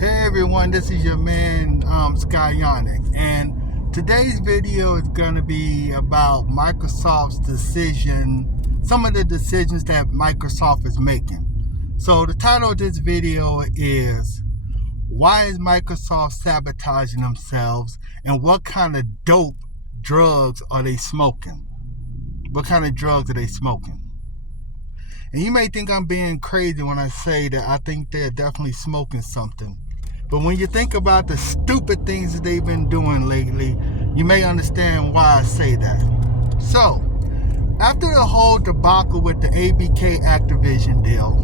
Hey everyone, this is your man Skyonic, and today's video is going to be about Microsoft's decision, some of the decisions that Microsoft is making. So the title of this video is, why is Microsoft sabotaging themselves, and what kind of dope drugs are they smoking? What kind of drugs are they smoking? And you may think I'm being crazy when I say that I think they're definitely smoking something. But when you think about the stupid things that they've been doing lately, you may understand why I say that. So, after the whole debacle with the ABK Activision deal,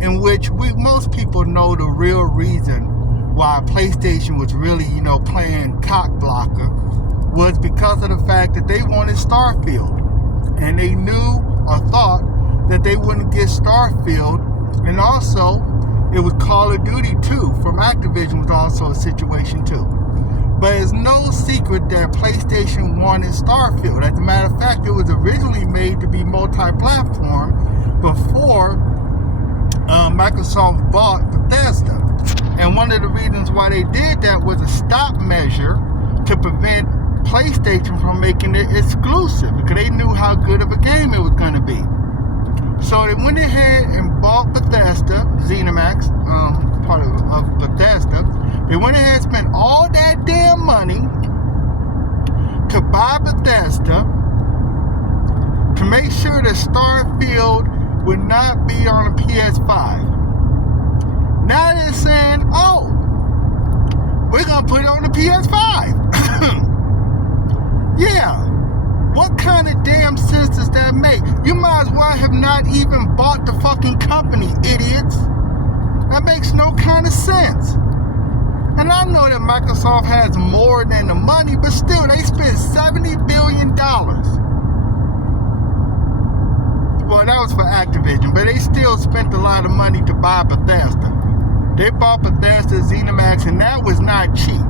in which most people know the real reason why PlayStation was really, playing cock blocker, was because of the fact that they wanted Starfield. And they knew or thought that they wouldn't get Starfield, and also it was Call of Duty 2 from Activision was also a situation too. But it's no secret that PlayStation wanted Starfield. As a matter of fact, it was originally made to be multi-platform before Microsoft bought Bethesda. And one of the reasons why they did that was a stop measure to prevent PlayStation from making it exclusive, because they knew how good of a game it was going to be. So they went ahead and bought Bethesda, ZeniMax, part of Bethesda. They went ahead and spent all that damn money to buy Bethesda to make sure that Starfield would not be on a PS5. Now they're saying, oh, we're going to put it on the PS5. Yeah. What kind of damn sense does that make? You might as well have not even bought the fucking company, idiots. That makes no kind of sense. And I know that Microsoft has more than the money, but still, they spent $70 billion. Well, that was for Activision, but they still spent a lot of money to buy Bethesda. They bought Bethesda, ZeniMax, and that was not cheap.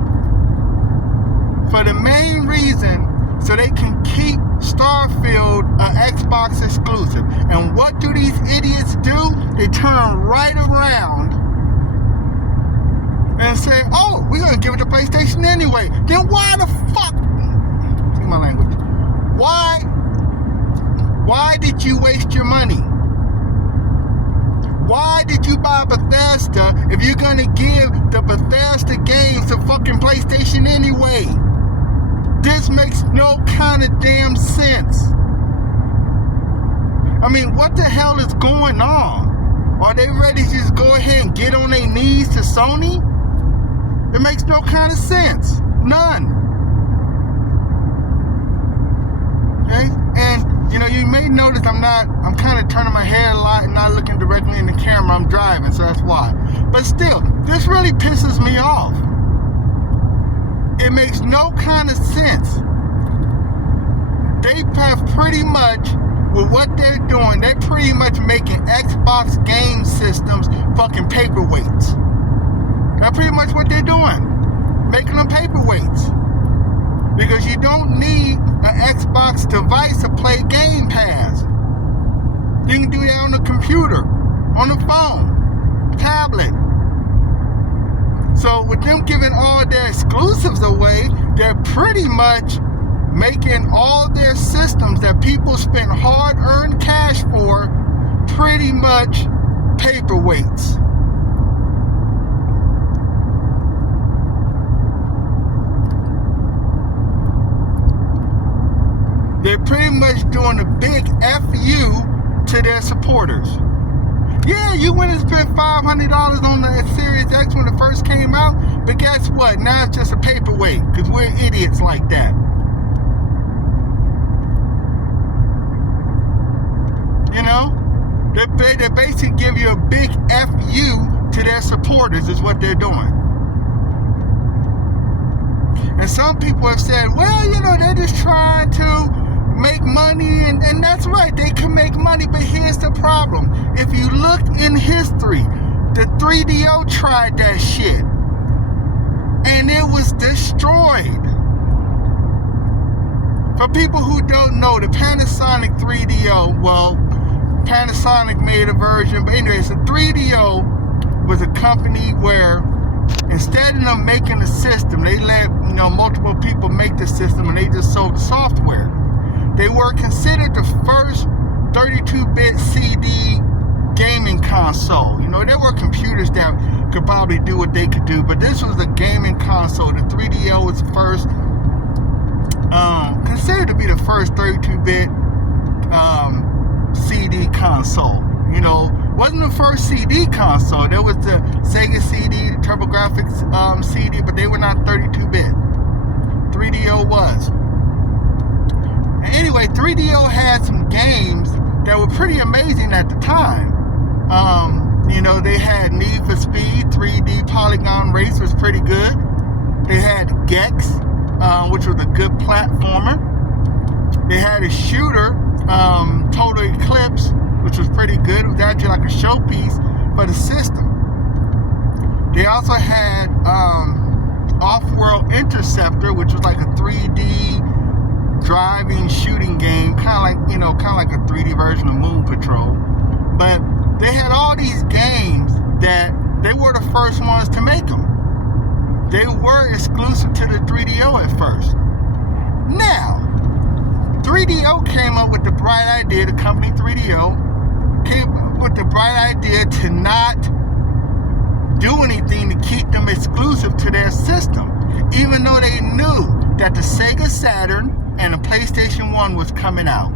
For the main reason, so they can keep Starfield an Xbox exclusive. And what do these idiots do? They turn right around and say, oh, we're going to give it to PlayStation anyway. Then why the fuck? Excuse my language. Why did you waste your money? Why did you buy Bethesda if you're going to give the Bethesda games to fucking PlayStation anyway? This makes no kind of damn sense. I mean, what the hell is going on? Are they ready to just go ahead and get on their knees to Sony? It makes no kind of sense. None. Okay? And, you may notice I'm kind of turning my head a lot and not looking directly in the camera. I'm driving, so that's why. But still, this really pisses me off. It makes no kind of sense. They have pretty much, with what they're doing, they're pretty much making Xbox game systems fucking paperweights. That's pretty much what they're doing. Making them paperweights. Because you don't need an Xbox device to play Game Pass. You can do that on the computer, on the phone, tablet. So with them giving all their exclusives away, they're pretty much making all their systems that people spend hard-earned cash for pretty much paperweights. They're pretty much doing a big FU to their supporters. Yeah, you went and spent $500 on the Series X when it first came out, but guess what? Now it's just a paperweight, because we're idiots like that. They basically give you a big FU to their supporters is what they're doing. And some people have said, well, they're just trying to make money, and that's right, they can make money, but here's the problem. If you look in history, the 3DO tried that shit, and it was destroyed. For people who don't know, the Panasonic 3DO, Panasonic made a version, but anyways, the 3DO was a company where Instead of them making a system, they let multiple people make the system, and they just sold the software. They were considered the first 32-bit CD gaming console. There were computers that could probably do what they could do, but this was a gaming console. The 3DO was the first, considered to be the first 32-bit CD console. Wasn't the first CD console. There was the Sega CD, the TurboGrafx CD, but they were not 32-bit. 3DO was. Anyway, 3DO had some games that were pretty amazing at the time. They had Need for Speed, 3D Polygon Race was pretty good. They had Gex, which was a good platformer. They had a shooter, Total Eclipse, which was pretty good. It was actually like a showpiece for the system. They also had Off-World Interceptor, which was like a 3D driving shooting game, kind of like a 3D version of Moon Patrol. But they had all these games that they were the first ones to make them. They were exclusive to the 3DO at first. Now, 3DO came up with the bright idea, the company 3DO came up with the bright idea to not do anything to keep them exclusive to their system, even though they knew that the Sega Saturn and the PlayStation 1 was coming out.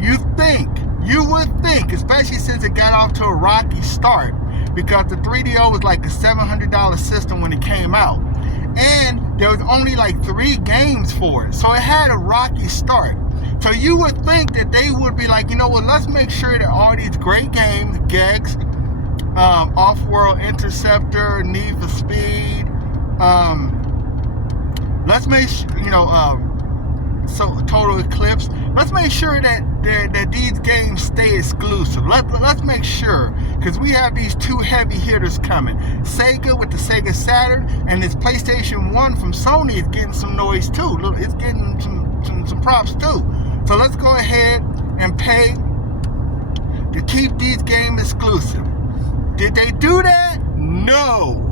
You would think, especially since it got off to a rocky start, because the 3DO was like a $700 system when it came out, and there was only like 3 games for it, so it had a rocky start. So you would think that they would be like, let's make sure that all these great games, Gex, Off-World Interceptor, Need for Speed, let's make sure, so Total Eclipse, let's make sure that these games stay exclusive. Let's make sure, because we have these 2 heavy hitters coming. Sega with the Sega Saturn, and this PlayStation 1 from Sony is getting some noise too. It's getting some props too. So let's go ahead and pay to keep these games exclusive. Did they do that? No.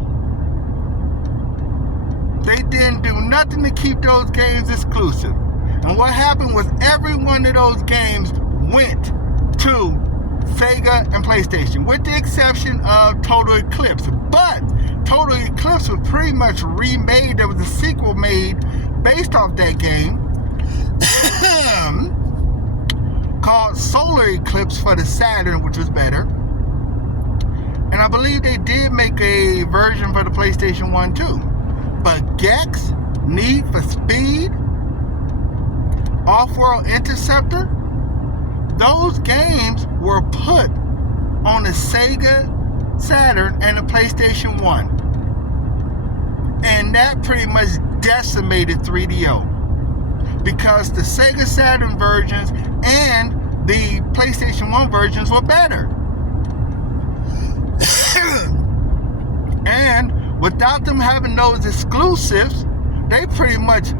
They didn't do nothing to keep those games exclusive. And what happened was every one of those games went to Sega and PlayStation, with the exception of Total Eclipse. But Total Eclipse was pretty much remade. There was a sequel made based off that game called Solar Eclipse for the Saturn, which was better. And I believe they did make a version for the PlayStation 1 too. But Gex, Need for Speed, Off-World Interceptor, those games were put on the Sega Saturn and the PlayStation 1. And that pretty much decimated 3DO, because the Sega Saturn versions and the PlayStation 1 versions were better. And without them having those exclusives, they pretty much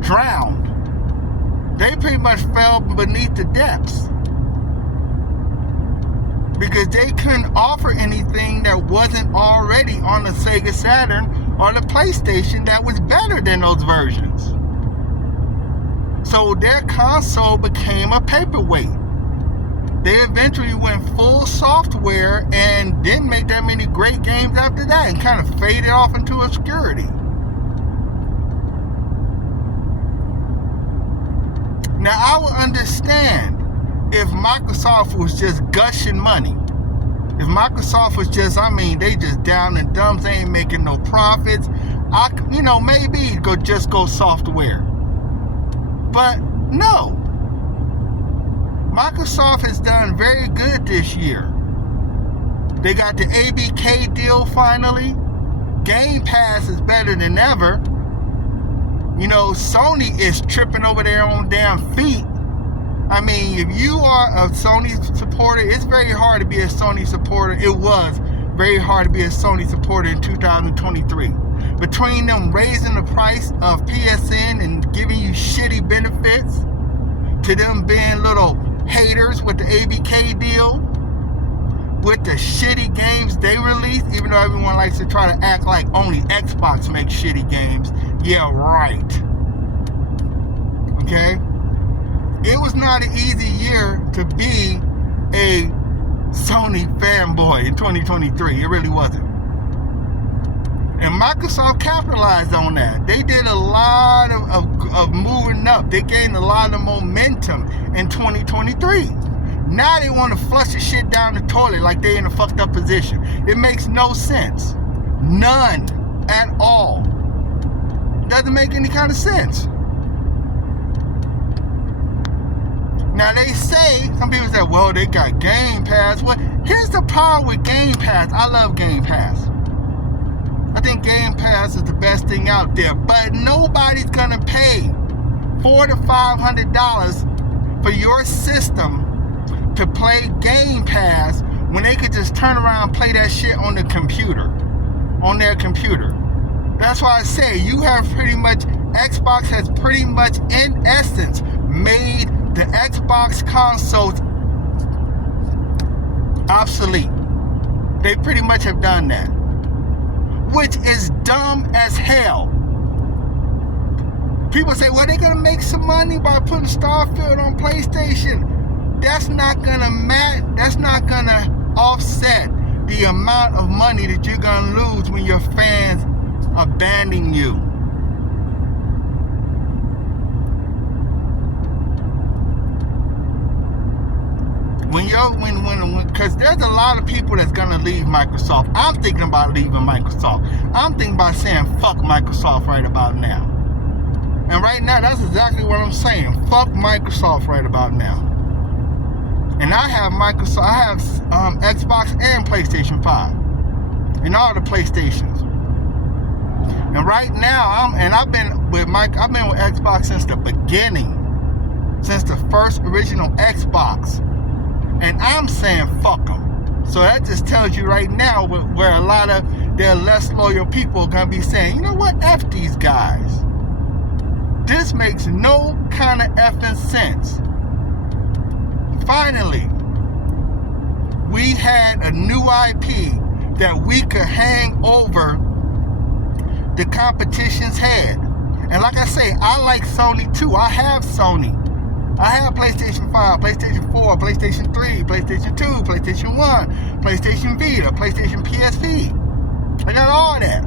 drowned. They pretty much fell beneath the depths, because they couldn't offer anything that wasn't already on the Sega Saturn or the PlayStation that was better than those versions. So their console became a paperweight. They eventually went full software and didn't make that many great games after that, and kind of faded off into obscurity. Now, I would understand if Microsoft was just gushing money. If Microsoft was just, they just down and dumps, they ain't making no profits. Maybe go software. But no. Microsoft has done very good this year. They got the ABK deal finally. Game Pass is better than ever. Sony is tripping over their own damn feet. If you are a Sony supporter, it's very hard to be a Sony supporter. It was very hard to be a Sony supporter in 2023. Between them raising the price of PSN and giving you shitty benefits, to them being little haters with the ABK deal, with the shitty games they release, even though everyone likes to try to act like only Xbox makes shitty games. Yeah, right. Okay? It was not an easy year to be a Sony fanboy in 2023. It really wasn't. And Microsoft capitalized on that. They did a lot of moving up. They gained a lot of momentum in 2023. Now they want to flush the shit down the toilet like they're in a fucked up position. It makes no sense. None at all. Doesn't make any kind of sense. Now they say, some people say, well, they got Game Pass. Well, here's the problem with Game Pass. I love Game Pass. I think Game Pass is the best thing out there. But nobody's going to pay $400 to $500 for your system to play Game Pass when they could just turn around and play that shit on the computer. On their computer. That's why I say you have pretty much, Xbox has pretty much in essence made the Xbox consoles obsolete. They pretty much have done that. Which is dumb as hell. People say, well, they're gonna make some money by putting Starfield on PlayStation. That's not gonna that's not gonna offset the amount of money that you're gonna lose when your fans abandon you. Because there's a lot of people that's gonna leave Microsoft. I'm thinking about leaving Microsoft. I'm thinking about saying fuck Microsoft right about now. And right now, that's exactly what I'm saying. Fuck Microsoft right about now. And I have Microsoft. I have Xbox and PlayStation 5, and all the PlayStations. And right now, I've been with Xbox since the beginning, since the first original Xbox. And I'm saying fuck them. So that just tells you right now where a lot of their less loyal people are going to be saying, you know what, F these guys. This makes no kind of effing sense. Finally, we had a new IP that we could hang over the competition's head. And like I say, I like Sony too. I have Sony. I have PlayStation 5, PlayStation 4, PlayStation 3, PlayStation 2, PlayStation 1, PlayStation Vita, PlayStation PSP. I got all that.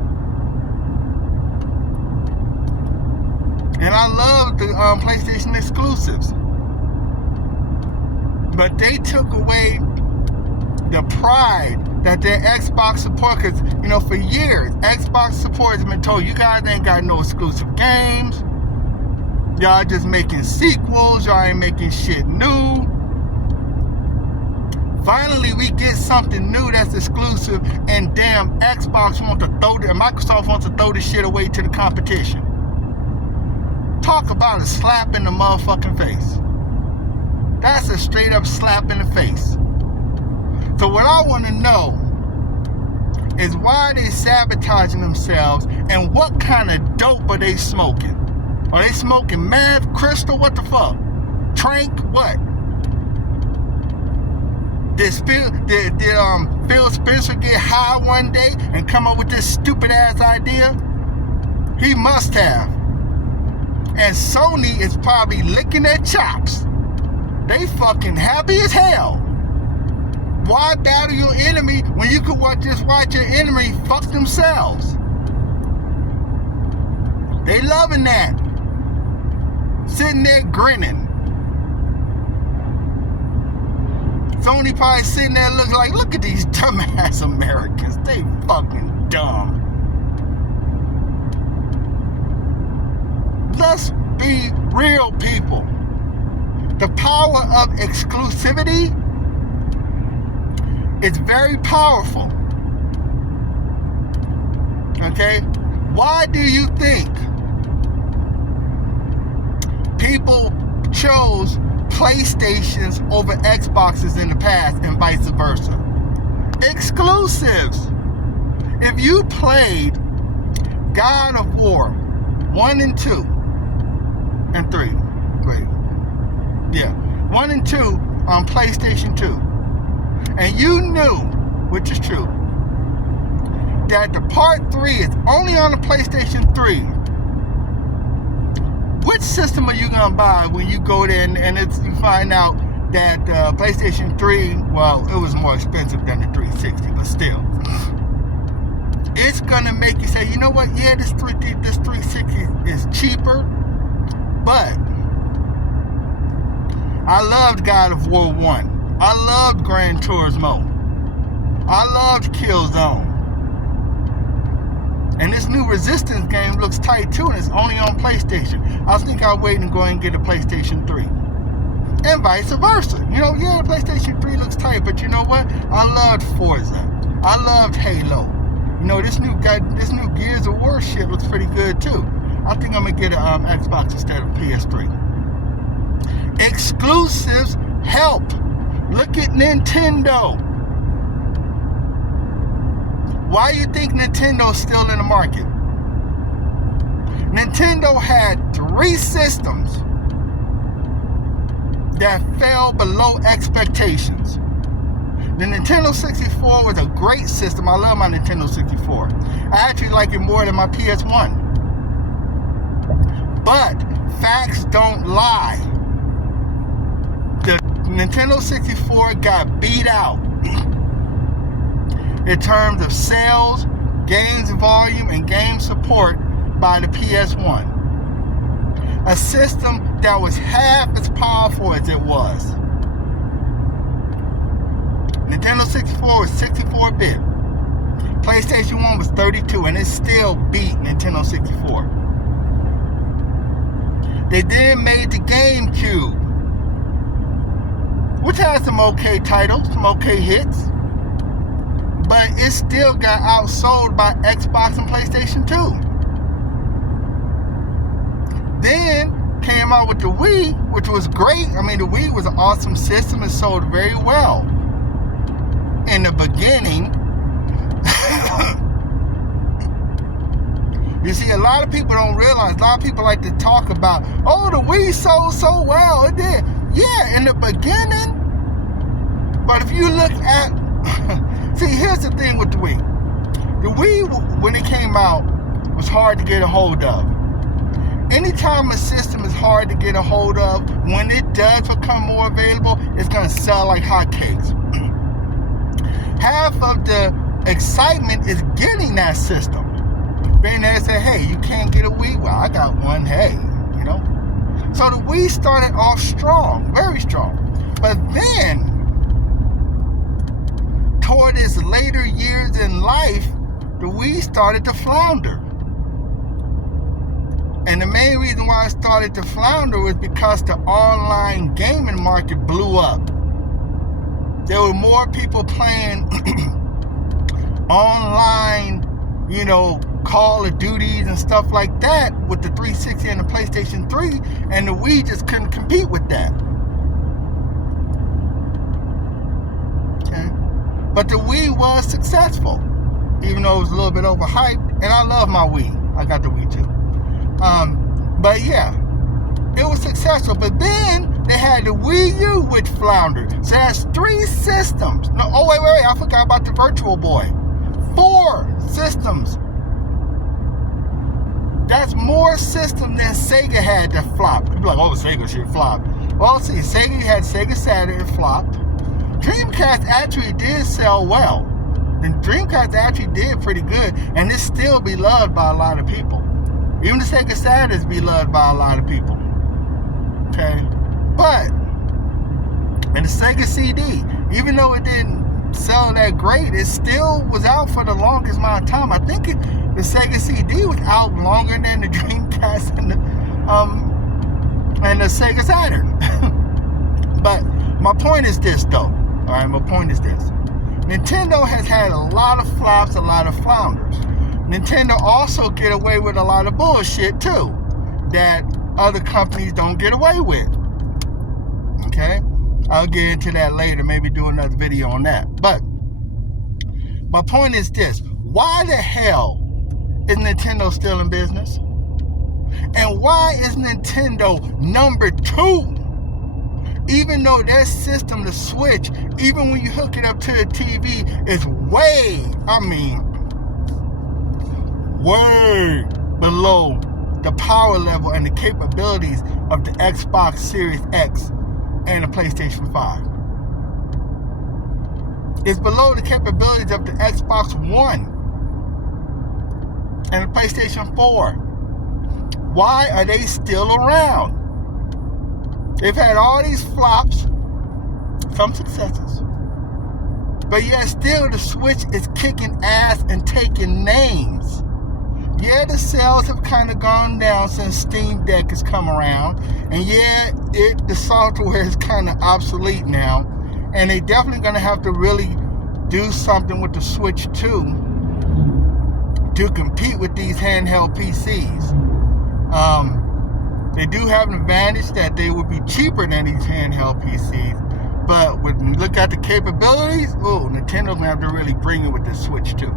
And I love the PlayStation exclusives. But they took away the pride that their Xbox support, because, you know, for years, Xbox support has been told, you guys ain't got no exclusive games. Y'all just making sequels. Y'all ain't making shit new. Finally, we get something new that's exclusive, and damn, Xbox wants to Microsoft wants to throw this shit away to the competition. Talk about a slap in the motherfucking face. That's a straight up slap in the face. So what I want to know is why are they sabotaging themselves, and what kind of dope are they smoking? Are they smoking meth, crystal, what the fuck? Trank, what? Did Phil Spencer get high one day and come up with this stupid ass idea? He must have. And Sony is probably licking their chops. They fucking happy as hell. Why battle your enemy when you could just watch your enemy fuck themselves? They loving that. Sitting there grinning. Sony probably sitting there looking like, look at these dumbass Americans. They fucking dumb. Let's be real, people. The power of exclusivity is very powerful. Okay? Why do you think people chose PlayStations over Xboxes in the past and vice versa? Exclusives. If you played God of War 1 and 2 and 3, wait, yeah, 1 and 2 on PlayStation 2, and you knew, which is true, that the part 3 is only on the PlayStation 3, which system are you gonna buy when you go there and you find out that PlayStation 3, well, it was more expensive than the 360, but still, it's gonna make you say, you know what? Yeah, this 360 is cheaper, but I loved God of War 1. I loved Gran Turismo. I loved Killzone. And this new Resistance game looks tight too, and it's only on PlayStation. I think I'll wait and go and get a PlayStation 3. And vice versa. You know, yeah, the PlayStation 3 looks tight, but you know what? I loved Forza. I loved Halo. You know, this new Gears of War shit looks pretty good too. I think I'm gonna get an Xbox instead of PS3. Exclusives help. Look at Nintendo. Why do you think Nintendo's still in the market? Nintendo had 3 systems that fell below expectations. The Nintendo 64 was a great system. I love my Nintendo 64. I actually like it more than my PS1. But facts don't lie. The Nintendo 64 got beat out in terms of sales, games volume, and game support by the PS1. A system that was half as powerful as it was. Nintendo 64 was 64-bit. PlayStation 1 was 32, and it still beat Nintendo 64. They then made the GameCube, which has some okay titles, some okay hits, but it still got outsold by Xbox and PlayStation 2. Then came out with the Wii, which was great. I mean, the Wii was an awesome system and sold very well in the beginning. You see, a lot of people don't realize, a lot of people like to talk about, oh, the Wii sold so well. It did. Yeah, in the beginning. But if you look at, see, here's the thing with the Wii. The Wii, when it came out, was hard to get a hold of. Anytime a system is hard to get a hold of, when it does become more available, it's going to sell like hotcakes. Half of the excitement is getting that system. Being there and say, hey, you can't get a Wii? Well, I got one, hey, you know. So the Wii started off strong, very strong. But then, toward its later years in life, the Wii started to flounder. And the main reason why it started to flounder was because the online gaming market blew up. There were more people playing online, you know, Call of Duties and stuff like that with the 360 and the PlayStation 3, and the Wii just couldn't compete with that. Okay? But the Wii was successful, even though it was a little bit overhyped, and I love my Wii. I got the Wii too. But yeah, it was successful. But then they had the Wii U, which floundered. So that's 3 systems. No, oh wait, I forgot about the Virtual Boy. 4 systems. That's more system than Sega had that flopped. People are like, oh, Sega shit flopped. Well, see, Sega had Sega Saturn, it flopped. Dreamcast actually did sell well. And Dreamcast actually did pretty good, and it's still beloved by a lot of people. Even the Sega Saturn is beloved by a lot of people. Okay? But, and the Sega CD, even though it didn't sell that great, it still was out for the longest amount of time. I think the Sega CD was out longer than the Dreamcast and the Sega Saturn. But my point is this, though. All right, my point is this. Nintendo has had a lot of flops, a lot of flounders. Nintendo also get away with a lot of bullshit, too, that other companies don't get away with. Okay? I'll get into that later, maybe do another video on that. But my point is this. Why the hell is Nintendo still in business? And why is Nintendo number 2 Even though their system, the switch, even when you hook it up to the TV, is way below the power level and the capabilities of the Xbox Series X and the PlayStation 5. It's below the capabilities of the Xbox One and the PlayStation 4. Why are they still around? They've had all these flops, some successes, but yet still the Switch is kicking ass and taking names. Yeah, the sales have kind of gone down since Steam Deck has come around, and yeah, the software is kind of obsolete now, and they definitely going to have to really do something with the Switch 2 to compete with these handheld PCs. They do have an advantage that they would be cheaper than these handheld PCs, but when you look at the capabilities, Nintendo's going to have to really bring it with the Switch 2.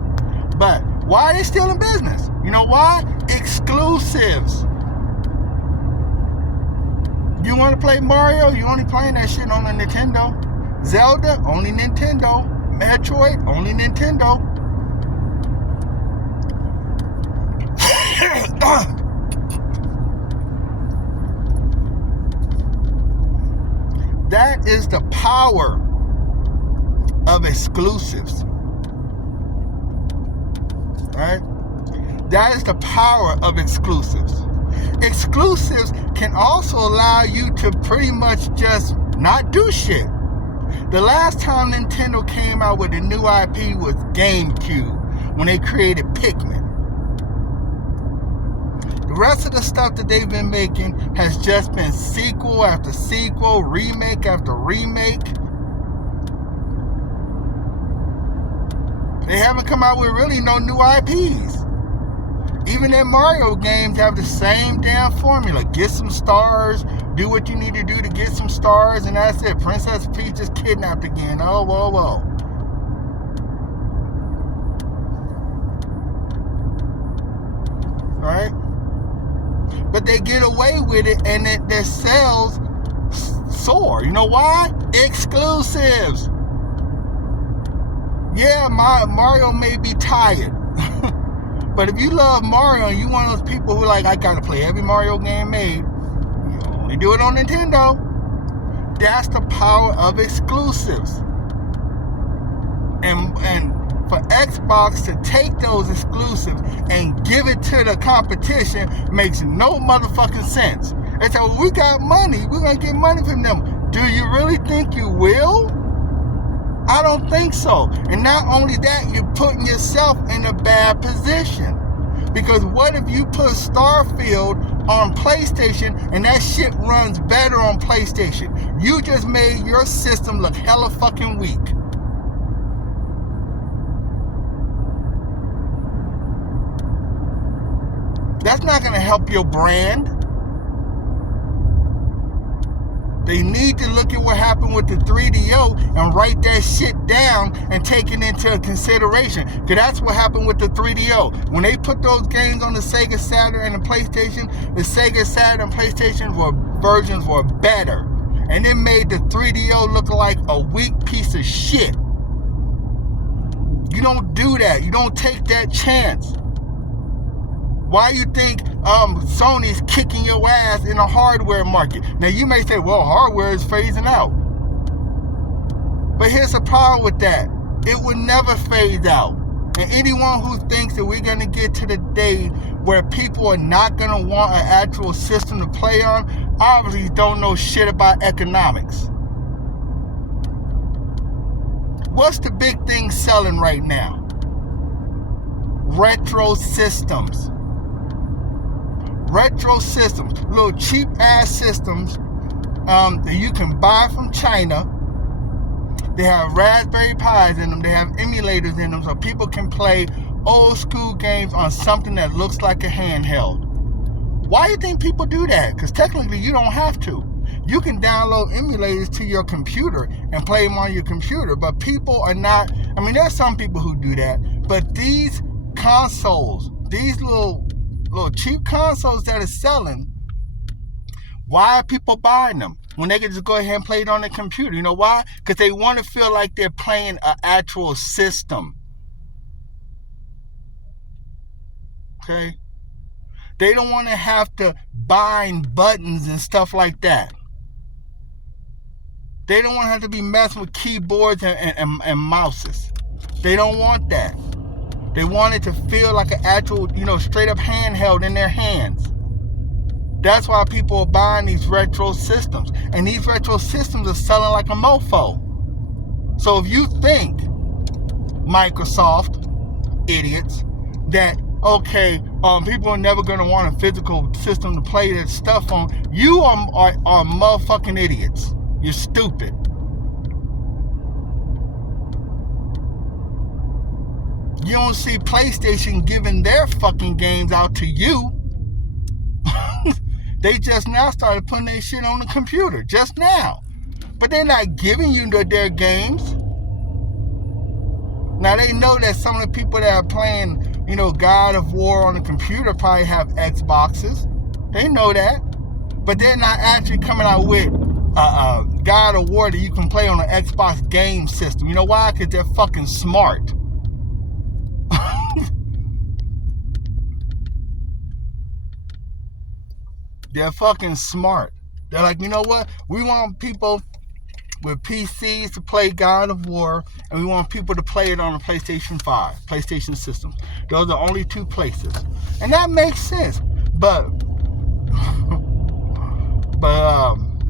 But why are they still in business? You know why? Exclusives. You want to play Mario? You only playing that shit on the Nintendo. Zelda? Only Nintendo. Metroid? Only Nintendo. That is the power of exclusives. Right? That is the power of exclusives. Exclusives can also allow you to pretty much just not do shit. The last time Nintendo came out with a new IP was GameCube, when they created Pikmin. The rest of the stuff that they've been making has just been sequel after sequel, remake after remake. They haven't come out with really no new IPs. Even their Mario games have the same damn formula. Get some stars, do what you need to do to get some stars, and that's it. Princess Peach is kidnapped again. Oh, whoa, whoa. Right? But they get away with it, and their sales soar. You know why? Exclusives. Yeah, Mario may be tired. But if you love Mario and you one of those people who like, I gotta play every Mario game made, you only do it on Nintendo. That's the power of exclusives. And for Xbox to take those exclusives and give it to the competition makes no motherfucking sense. They say, well, we got money. We're gonna get money from them. Do you really think you will? I don't think so. And not only that, you're putting yourself in a bad position. Because what if you put Starfield on PlayStation and that shit runs better on PlayStation? You just made your system look hella fucking weak. That's not going to help your brand. They need to look at what happened with the 3DO and write that shit down and take it into consideration. Because that's what happened with the 3DO. When they put those games on the Sega Saturn and the PlayStation, the Sega Saturn and PlayStation versions were better. And it made the 3DO look like a weak piece of shit. You don't do that. You don't take that chance. Why you think Sony's kicking your ass in the hardware market? Now you may say, well, hardware is phasing out. But here's the problem with that. It will never phase out. And anyone who thinks that we're going to get to the day where people are not going to want an actual system to play on, obviously don't know shit about economics. What's the big thing selling right now? Retro systems. Retro systems, little cheap ass systems that you can buy from China. They have Raspberry Pis in them. They have emulators in them so people can play old school games on something that looks like a handheld. Why do you think people do that? Because technically you don't have to. You can download emulators to your computer and play them on your computer. But people are not, there's some people who do that. But these consoles, these little cheap consoles that are selling, why are people buying them? when they can just go ahead and play it on the computer. You know why? Because they want to feel like they're playing an actual system. Okay? They don't want to have to bind buttons and stuff like that. They don't want to have to be messing with keyboards and mouses. They don't want that. They want it to feel like an actual, straight up handheld in their hands. That's why people are buying these retro systems. And these retro systems are selling like a mofo. So if you think, Microsoft, idiots, that, okay, people are never going to want a physical system to play that stuff on, you are motherfucking idiots. You're stupid. You don't see PlayStation giving their fucking games out to you. They just now started putting their shit on the computer. Just now. But they're not giving you their games. Now they know that some of the people that are playing, God of War on the computer probably have Xboxes. They know that. But they're not actually coming out with God of War that you can play on an Xbox game system. You know why? Because they're fucking smart. They're fucking smart. They're like, you know what? We want people with PCs to play God of War, and we want people to play it on a PlayStation 5, PlayStation systems. Those are only two places. And that makes sense. But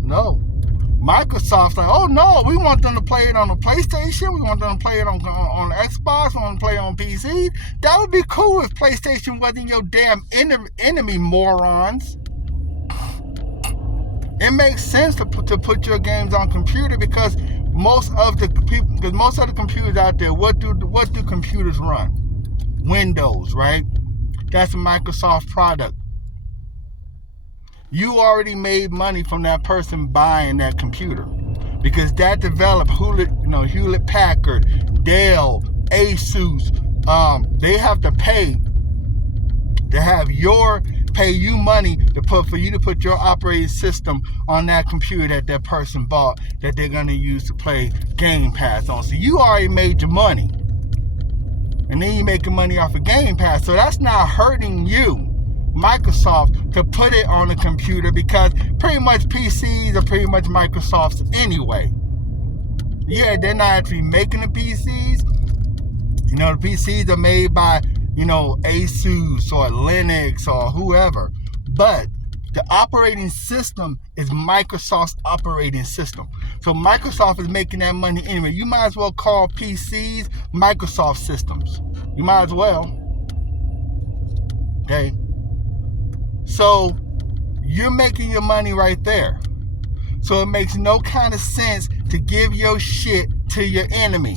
no. Microsoft's like, oh no, we want them to play it on a PlayStation. We want them to play it on Xbox. We want them to play it on PC. That would be cool if PlayStation wasn't your damn enemy, morons. It makes sense to put your games on computer because most of the computers out there, what do computers run? Windows, right? That's a Microsoft product. You already made money from that person buying that computer because that developed Hewlett Packard, Dell, Asus. They have to pay to have pay you money for you to put your operating system on that computer that person bought that they're going to use to play Game Pass on. So you already made your money. And then you're making money off of Game Pass. So that's not hurting you, Microsoft, to put it on a computer because pretty much PCs are pretty much Microsoft's anyway. Yeah, they're not actually making the PCs. The PCs are made by Asus or Linux or whoever. But the operating system is Microsoft's operating system. So Microsoft is making that money anyway. You might as well call PCs Microsoft systems. You might as well. Okay? So you're making your money right there. So it makes no kind of sense to give your shit to your enemy.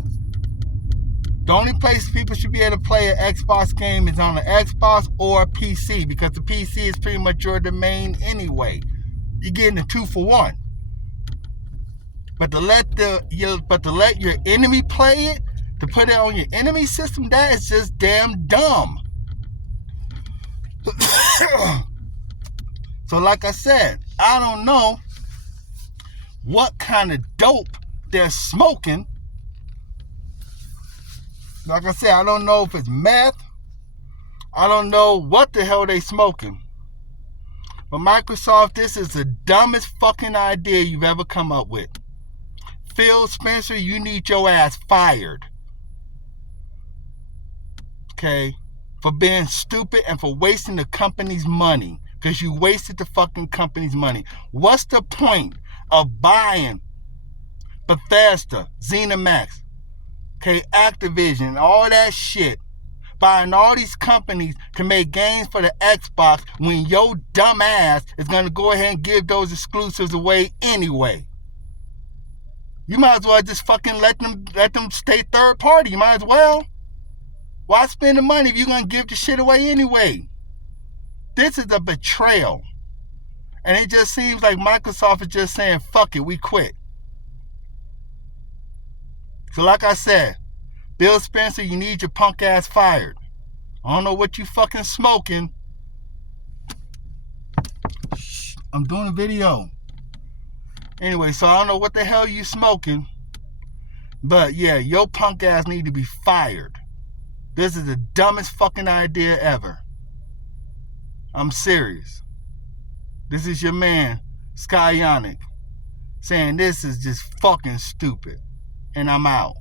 The only place people should be able to play an Xbox game is on an Xbox or a PC because the PC is pretty much your domain anyway. You're getting a 2-for-1. But to let your enemy play it, to put it on your enemy system, that is just damn dumb. So like I said, I don't know what kind of dope they're smoking. Like I said, I don't know if it's meth. I don't know what the hell they smoking. But Microsoft, this is the dumbest fucking idea you've ever come up with. Phil Spencer, you need your ass fired. Okay? For being stupid and for wasting the company's money. Because you wasted the fucking company's money. What's the point of buying Bethesda, ZeniMax, okay, Activision, all that shit, buying all these companies to make games for the Xbox when your dumb ass is going to go ahead and give those exclusives away anyway? You might as well just fucking let them stay third party. You might as well. Why spend the money if you're going to give the shit away anyway? This is a betrayal. And it just seems like Microsoft is just saying, fuck it, we quit. So like I said, Bill Spencer, you need your punk ass fired. I don't know what you fucking smoking. Shh, I'm doing a video. Anyway, so I don't know what the hell you smoking, but yeah, your punk ass need to be fired. This is the dumbest fucking idea ever. I'm serious. This is your man, Skyonic, saying this is just fucking stupid. And I'm out.